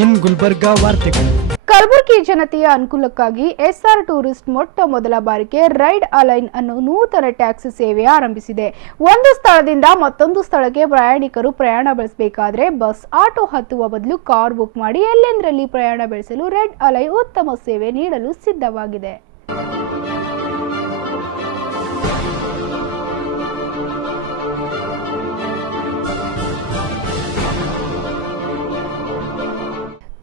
ಇನ್ ಗುಲ್ಬರ್ಗಾ ವಾರ್ತೆಗಳು. ಕಲಬುರಗಿ ಜನತೆಯ ಅನುಕೂಲಕ್ಕಾಗಿ ಎಸ್ಆರ್ ಟೂರಿಸ್ಟ್ ಮೊಟ್ಟ ಮೊದಲ ಬಾರಿಗೆ ರೈಡ್ ಅಲೈನ್ ಅನ್ನು ನೂತನ ಟ್ಯಾಕ್ಸಿ ಸೇವೆ ಆರಂಭಿಸಿದೆ. ಒಂದು ಸ್ಥಳದಿಂದ ಮತ್ತೊಂದು ಸ್ಥಳಕ್ಕೆ ಪ್ರಯಾಣಿಕರು ಪ್ರಯಾಣ ಬೆಳೆಸಬೇಕಾದ್ರೆ ಬಸ್, ಆಟೋ ಹತ್ತುವ ಬದಲು ಕಾರ್ ಬುಕ್ ಮಾಡಿ ಎಲ್ಲೆಂದರಲ್ಲಿ ಪ್ರಯಾಣ ಬೆಳೆಸಲು ರೆಡ್ ಅಲೈನ್ ಉತ್ತಮ ಸೇವೆ ನೀಡಲು ಸಿದ್ಧವಾಗಿದೆ.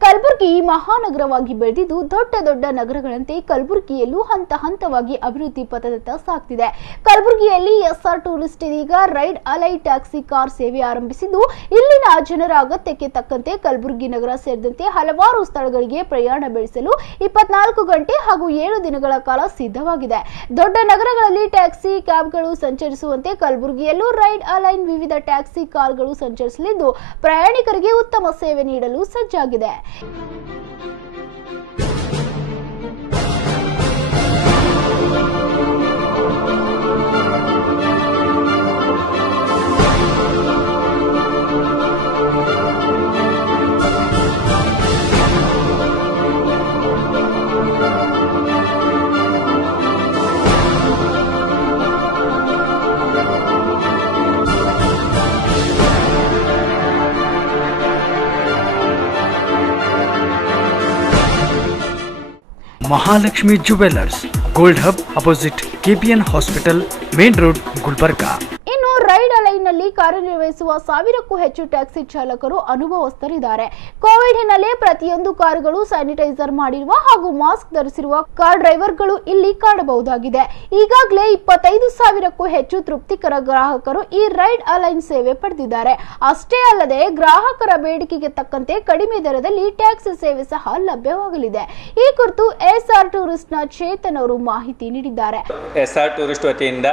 ಕಲಬುರಗಿ ಮಹಾನಗರವಾಗಿ ಬೆಳೆದಿದ್ದು ದೊಡ್ಡ ದೊಡ್ಡ ನಗರಗಳಂತೆ ಕಲಬುರಗಿಯಲ್ಲೂ ಹಂತ ಹಂತವಾಗಿ ಅಭಿವೃದ್ಧಿ ಪಥದತ್ತ ಸಾಗ್ತಿದೆ. ಕಲಬುರಗಿಯಲ್ಲಿ ಎಸ್ಆರ್ ಟೂರಿಸ್ಟ್ ಇದೀಗ ರೈಡ್ ಅಲೈನ್ ಟ್ಯಾಕ್ಸಿ ಕಾರ್ ಸೇವೆ ಆರಂಭಿಸಿದ್ದು, ಇಲ್ಲಿನ ಜನರ ಅಗತ್ಯಕ್ಕೆ ತಕ್ಕಂತೆ ಕಲಬುರಗಿ ನಗರ ಸೇರಿದಂತೆ ಹಲವಾರು ಸ್ಥಳಗಳಿಗೆ ಪ್ರಯಾಣ ಬೆಳೆಸಲು 24 ಗಂಟೆ ಹಾಗೂ 7 ದಿನಗಳ ಕಾಲ ಸಿದ್ಧವಾಗಿದೆ. ದೊಡ್ಡ ನಗರಗಳಲ್ಲಿ ಟ್ಯಾಕ್ಸಿ ಕ್ಯಾಬ್ಗಳು ಸಂಚರಿಸುವಂತೆ ಕಲಬುರಗಿಯಲ್ಲೂ ರೈಡ್ ಅಲೈನ್ ವಿವಿಧ ಟ್ಯಾಕ್ಸಿ ಕಾರ್ಗಳು ಸಂಚರಿಸಲಿದ್ದು, ಪ್ರಯಾಣಿಕರಿಗೆ ಉತ್ತಮ ಸೇವೆ ನೀಡಲು ಸಜ್ಜಾಗಿದೆ. Mahalakshmi jewellers, gold hub opposite KPN hospital, main road, Gulbarga. ಇನ್ನು ರೈಡ್ ಅಲೈನ್ ನಲ್ಲಿ ಕಾರ್ಯನಿರ್ವಹಿಸುವ 1000ಕ್ಕೂ ಹೆಚ್ಚು ಟ್ಯಾಕ್ಸಿ ಚಾಲಕರು ಅನುಭವಸ್ಥರಿದ್ದಾರೆ. ಕೋವಿಡ್ ಹಿನ್ನೆಲೆ ಪ್ರತಿಯೊಂದು ಕಾರುಗಳು ಸ್ಯಾನಿಟೈಸರ್ ಮಾಡಿರುವ ಹಾಗೂ ಮಾಸ್ಕ್ ಧರಿಸಿರುವ ಕಾರ್ ಡ್ರೈವರ್ಗಳು ಇಲ್ಲಿ ಕಾಣಬಹುದಾಗಿದೆ. ಈಗಾಗಲೇ 25,000ಕ್ಕೂ ಹೆಚ್ಚು ತೃಪ್ತಿಕರ ಗ್ರಾಹಕರು ಈ ರೈಡ್ ಅಲೈನ್ ಸೇವೆ ಪಡೆದಿದ್ದಾರೆ. ಅಷ್ಟೇ ಅಲ್ಲದೆ ಗ್ರಾಹಕರ ಬೇಡಿಕೆಗೆ ತಕ್ಕಂತೆ ಕಡಿಮೆ ದರದಲ್ಲಿ ಟ್ಯಾಕ್ಸಿ ಸೇವೆ ಸಹ ಲಭ್ಯವಾಗಲಿದೆ. ಈ ಕುರಿತು ಎಸ್ಆರ್ ಟೂರಿಸ್ಟ್ ನ ಚೇತನ್ ಅವರು ಮಾಹಿತಿ ನೀಡಿದ್ದಾರೆ. ಎಸ್ಆರ್ ಟೂರಿಸ್ಟ್ ವತಿಯಿಂದ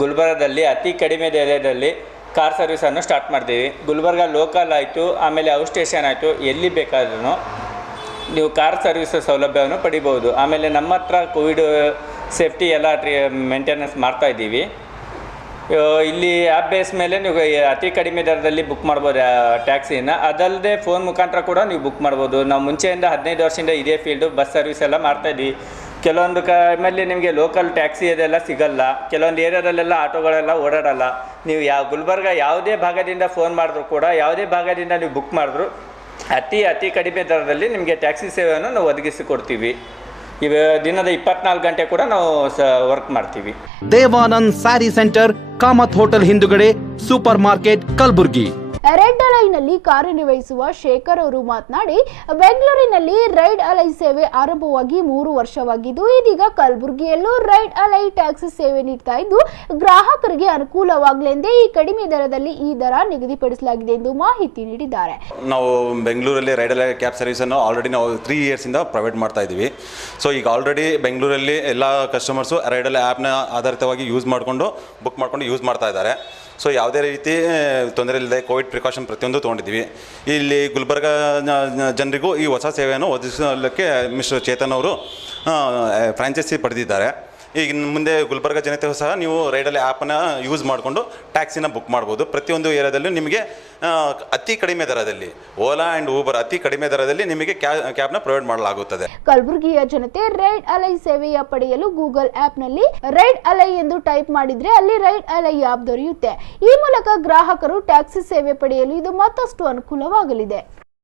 ಗುಲ್ಬರ್ಗಾದಲ್ಲಿ ಅತಿ ಕಡಿಮೆ ದರದಲ್ಲಿ ಕಾರ್ ಸರ್ವಿಸನ್ನು ಸ್ಟಾರ್ಟ್ ಮಾಡ್ತೀವಿ. ಗುಲ್ಬರ್ಗ ಲೋಕಲ್ ಆಯಿತು, ಆಮೇಲೆ ಔಟ್ ಸ್ಟೇಷನ್ ಆಯಿತು, ಎಲ್ಲಿ ಬೇಕಾದ್ರೂ ನೀವು ಕಾರ್ ಸರ್ವಿಸ್ ಸೌಲಭ್ಯವನ್ನು ಪಡಿಬೋದು. ಆಮೇಲೆ ನಮ್ಮ ಹತ್ರ ಕೋವಿಡ್ ಸೇಫ್ಟಿ ಎಲ್ಲ ಮೇಂಟೆನೆನ್ಸ್ ಮಾಡ್ತಾಯಿದ್ದೀವಿ. ಇಲ್ಲಿ ಆ್ಯಪ್ ಬೇಸ್ ಮೇಲೆ ನೀವು ಅತಿ ಕಡಿಮೆ ದರದಲ್ಲಿ ಬುಕ್ ಮಾಡ್ಬೋದು ಟ್ಯಾಕ್ಸಿನ. ಅದಲ್ಲದೆ ಫೋನ್ ಮುಖಾಂತರ ಕೂಡ ನೀವು ಬುಕ್ ಮಾಡ್ಬೋದು. ನಾವು ಮುಂಚೆಯಿಂದ 15 ವರ್ಷದಿಂದ ಇದೇ ಫೀಲ್ಡು ಬಸ್ ಸರ್ವಿಸ್ ಎಲ್ಲ ಮಾಡ್ತಾಯಿದ್ವಿ. ಕೆಲವೊಂದು ಆಮೇಲೆ ನಿಮಗೆ ಲೋಕಲ್ ಟ್ಯಾಕ್ಸಿ ಅದೆಲ್ಲ ಸಿಗಲ್ಲ, ಕೆಲವೊಂದು ಏರಿಯಾದಲ್ಲೆಲ್ಲ ಆಟೋಗಳೆಲ್ಲ ಓಡಾಡಲ್ಲ. ನೀವು ಗುಲ್ಬರ್ಗ ಯಾವುದೇ ಭಾಗದಿಂದ ಫೋನ್ ಮಾಡಿದ್ರು ಕೂಡ, ಯಾವುದೇ ಭಾಗದಿಂದ ನೀವು ಬುಕ್ ಮಾಡಿದ್ರು ಅತಿ ಕಡಿಮೆ ದರದಲ್ಲಿ ನಿಮಗೆ ಟ್ಯಾಕ್ಸಿ ಸೇವೆಯನ್ನು ನಾವು ಒದಗಿಸಿಕೊಡ್ತೀವಿ. ದಿನದ 24 ಗಂಟೆ ಕೂಡ ನಾವು ವರ್ಕ್ ಮಾಡ್ತೀವಿ. ದೇವಾನಂದ್ ಸ್ಯಾರಿ ಸೆಂಟರ್, ಕಾಮತ್ ಹೋಟೆಲ್ ಹಿಂದುಗಡೆ, ಸೂಪರ್ ಮಾರ್ಕೆಟ್, ಕಲಬುರಗಿ. ರೈಡ್ ಅಲೈನ್ ನಲ್ಲಿ ಕಾರ್ಯನಿರ್ವಹಿಸುವ ಶೇಖರ್ ಅವರು ಮಾತನಾಡಿ, ಬೆಂಗಳೂರಿನಲ್ಲಿ ರೈಡ್ ಅಲೈನ್ ಸೇವೆ ಆರಂಭವಾಗಿ 3 ವರ್ಷವಾಗಿದ್ದು, ಇದೀಗ ಕಲಬುರಗಿಯಲ್ಲೂ ರೈಡ್ ಅಲೈನ್ ಟ್ಯಾಕ್ಸಿ ಸೇವೆ ನೀಡ್ತಾ ಇದ್ದು, ಗ್ರಾಹಕರಿಗೆ ಅನುಕೂಲವಾಗಲೆಂದೇ ಈ ಕಡಿಮೆ ದರದಲ್ಲಿ ಈ ದರ ನಿಗದಿಪಡಿಸಲಾಗಿದೆ ಎಂದು ಮಾಹಿತಿ ನೀಡಿದ್ದಾರೆ. ನಾವು ಬೆಂಗಳೂರಲ್ಲಿ ರೈಡ್ ಅಲೈನ್ ಕ್ಯಾಬ್ ಸರ್ವಿಸ್ ಅನ್ನು ಆಲ್ರೆಡಿ ನಾವು 3 years ಇಂದ ಪ್ರೊವೈಡ್ ಮಾಡ್ತಾ ಇದ್ದೀವಿ. ಸೊ ಈಗ ಆಲ್ರೆಡಿ ಬೆಂಗಳೂರಲ್ಲಿ ಎಲ್ಲ ಕಸ್ಟಮರ್ಸು ರೈಡ್ ಅಲೈನ್ ಆ್ಯಪ್ನ ಆಧಾರಿತವಾಗಿ ಬುಕ್ ಮಾಡ್ಕೊಂಡು ಯೂಸ್ ಮಾಡ್ತಾ ಇದ್ದಾರೆ. ಸೊ ಯಾವುದೇ ರೀತಿ ತೊಂದರೆ ಇಲ್ಲದೆ ಕೋವಿಡ್ ಪ್ರಿಕಾಷನ್ ಪ್ರತಿಯೊಂದು ತೊಗೊಂಡಿದ್ದೀವಿ. ಇಲ್ಲಿ ಗುಲ್ಬರ್ಗ ಜನರಿಗೂ ಈ ಹೊಸ ಸೇವೆಯನ್ನು ಒದಗಿಸಲಿಕ್ಕೆ ಮಿಸ್ಟರ್ ಚೇತನ್ ಅವರು ಫ್ರಾಂಚೈಸಿ ಪಡೆದಿದ್ದಾರೆ. ಈಗ ಮುಂದೆ ಗುಲ್ಬರ್ಗ ಜನತೆಗೂ ಸಹ ನೀವು ರೈಡಲ್ಲಿ ಆ್ಯಪನ್ನು ಯೂಸ್ ಮಾಡಿಕೊಂಡು ಟ್ಯಾಕ್ಸಿನ ಬುಕ್ ಮಾಡ್ಬೋದು. ಪ್ರತಿಯೊಂದು ಏರಿಯಾದಲ್ಲೂ ನಿಮಗೆ ಅತಿ ಕಡಿಮೆ ದರದಲ್ಲಿ, ಓಲಾ ಆ್ಯಂಡ್ ಊಬರ್ ಅತಿ ಕಡಿಮೆ ದರದಲ್ಲಿ ನಿಮಗೆ ಕ್ಯಾಬ್ನ ಪ್ರೊವೈಡ್ ಮಾಡಲಾಗುತ್ತದೆ. ಕಲಬುರಗಿಯ ಜನತೆ ರೈಡ್ ಅಲೈನ್ ಸೇವೆಯ ಪಡೆಯಲು ಗೂಗಲ್ ಆ್ಯಪ್ನಲ್ಲಿ ರೈಡ್ ಅಲೈನ್ ಎಂದು ಟೈಪ್ ಮಾಡಿದ್ರೆ ಅಲ್ಲಿ ರೈಡ್ ಅಲೈನ್ ಆ್ಯಪ್ ದೊರೆಯುತ್ತೆ. ಈ ಮೂಲಕ ಗ್ರಾಹಕರು ಟ್ಯಾಕ್ಸಿ ಸೇವೆ ಪಡೆಯಲು ಇದು ಮತ್ತಷ್ಟು ಅನುಕೂಲವಾಗಲಿದೆ.